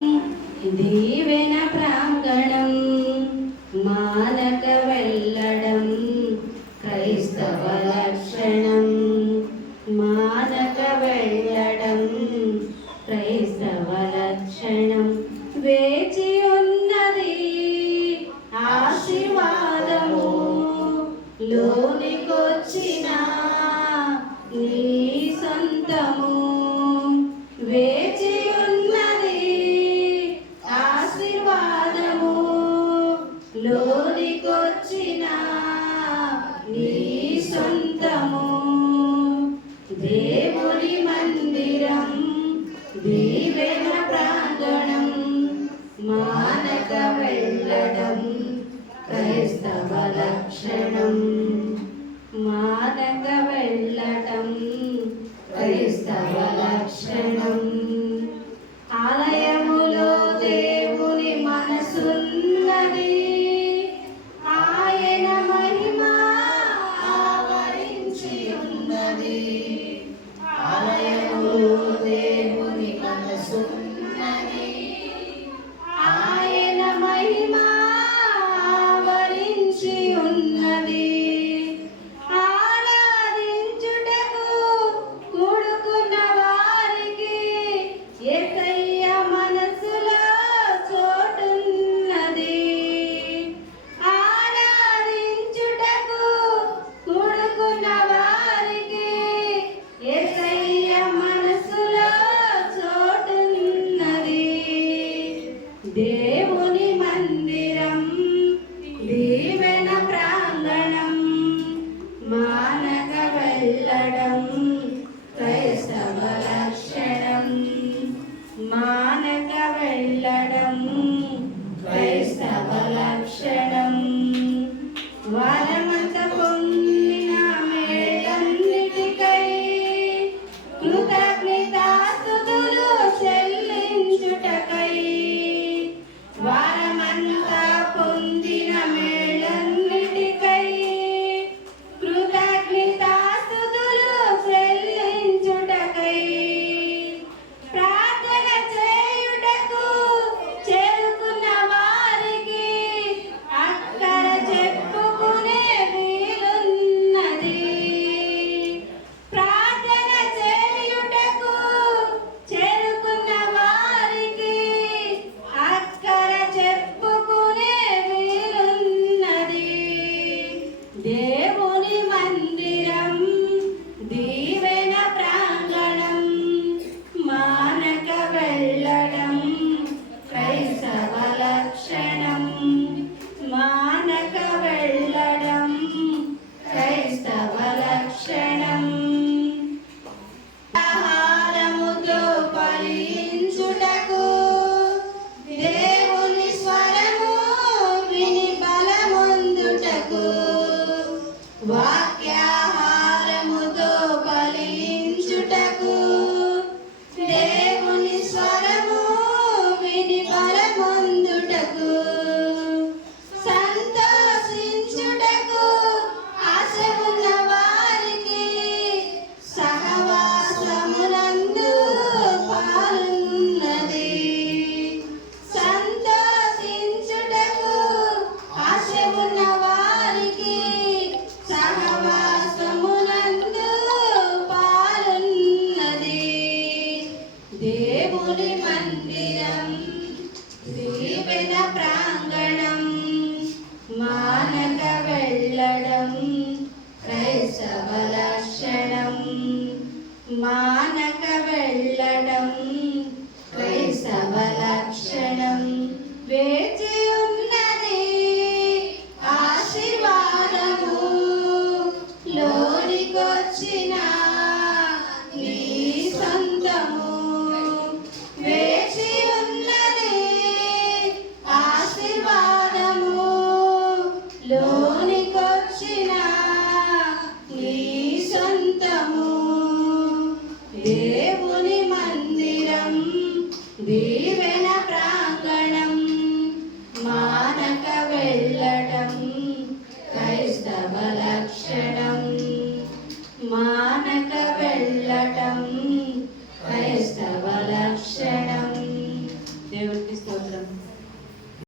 దీవెన ప్రాంగణం మానక వెళ్ళడం క్రైస్తవ లక్షణం. మానక వెళ్ళడం క్రైస్తవ లక్షణం. వేచి ఉన్నది ఆశీర్వాదము, లోనికొచ్చిన నీ సొంతము. వేచి ఉన్నది ఆశీర్వాదము, లోనికొచ్చిన నీ సొంతము. దేవుని మందిరం దీవెన ప్రాంగణం మానక వెళ్ళడం క్రైస్తవ లక్షణం. మానక వెళ్ళడం క్రైస్తవ లక్షణం. ఆలయములో దేవుని మనసున్నది, ఆయన మహిమ ఆవరించి ఉన్నది. ఆలయములో దేవుని మనసున్నది, ఆయన మహిమ ఆవరించి ఉన్నది. ఆరాధించుటకు కూడుకున్న వారికి యేసయ్య మనసులో చోటున్నది. ఆరాధించుటకు కూడుకున్న వారికి యేసయ్య మనసులో చోటున్నది. దేవుని మందిరం దీవెన ప్రాంగణం మానక వెళ్ళడం క్రైస్తవ లక్షణం. మానక వెళ్ళడం క్రైస్తవ లక్షణం. వరమంత పొందిన మేళన్నిటికై కృతజ్ఞతాస్తుతులు చెల్లించుటకై. వరమంతా పొందిన మేళన్నిటికై కృతజ్ఞతాస్తుతులు చెల్లించుటకై. ప్రార్థన చేయుటకు చేరుకున్న వారికి అక్కర చెప్పుకునే వీలున్నది. ప్రార్థన చేయుటకు చేరుకున్న వారికి అక్కర చెప్పుకునే వీలున్నది. దేవుని మందిరం దీవెన ప్రాంగణం మానక వెళ్ళడం క్రైస్తవ లక్షణం. మానక వెళ్ళడం క్రైస్తవ లక్షణం. ఆహారముతో ఫలించుటకు దేవుని స్వరము విని బలమొందుటకు. వాక్యాహారముతో ఫలించుటకు దేవుని స్వరము విని బలమొందుటకు. సంతోషించుటకు ఆశ ఉన్న వారికి సహవాసమునందు పాలున్నది. సంతోషించుటకు ఆశ ఉన్న వారికి సహవాసమునందు పాలున్నది. దేవుని మందిరం దీవెన ప్రాంగణం మానక వెళ్ళడం క్రైస్తవ లక్షణం. మానక వెళ్ళడం క్రైస్తవ లక్షణం. వేచి ఉన్నది ఆశీర్వాదము, లోనికొచ్చిన నీ సొంతము. వేచి ఉన్నది ఆశీర్వాదము, లోనికొచ్చిన నీ సొంతము. దేవుని మందిరం దీవెన ప్రాంగణం మానక వెళ్ళడం క్రైస్తవ లక్షణం. మానక వెళ్ళడం క్రైస్తవ లక్షణం. దేవునికి స్తోత్రం.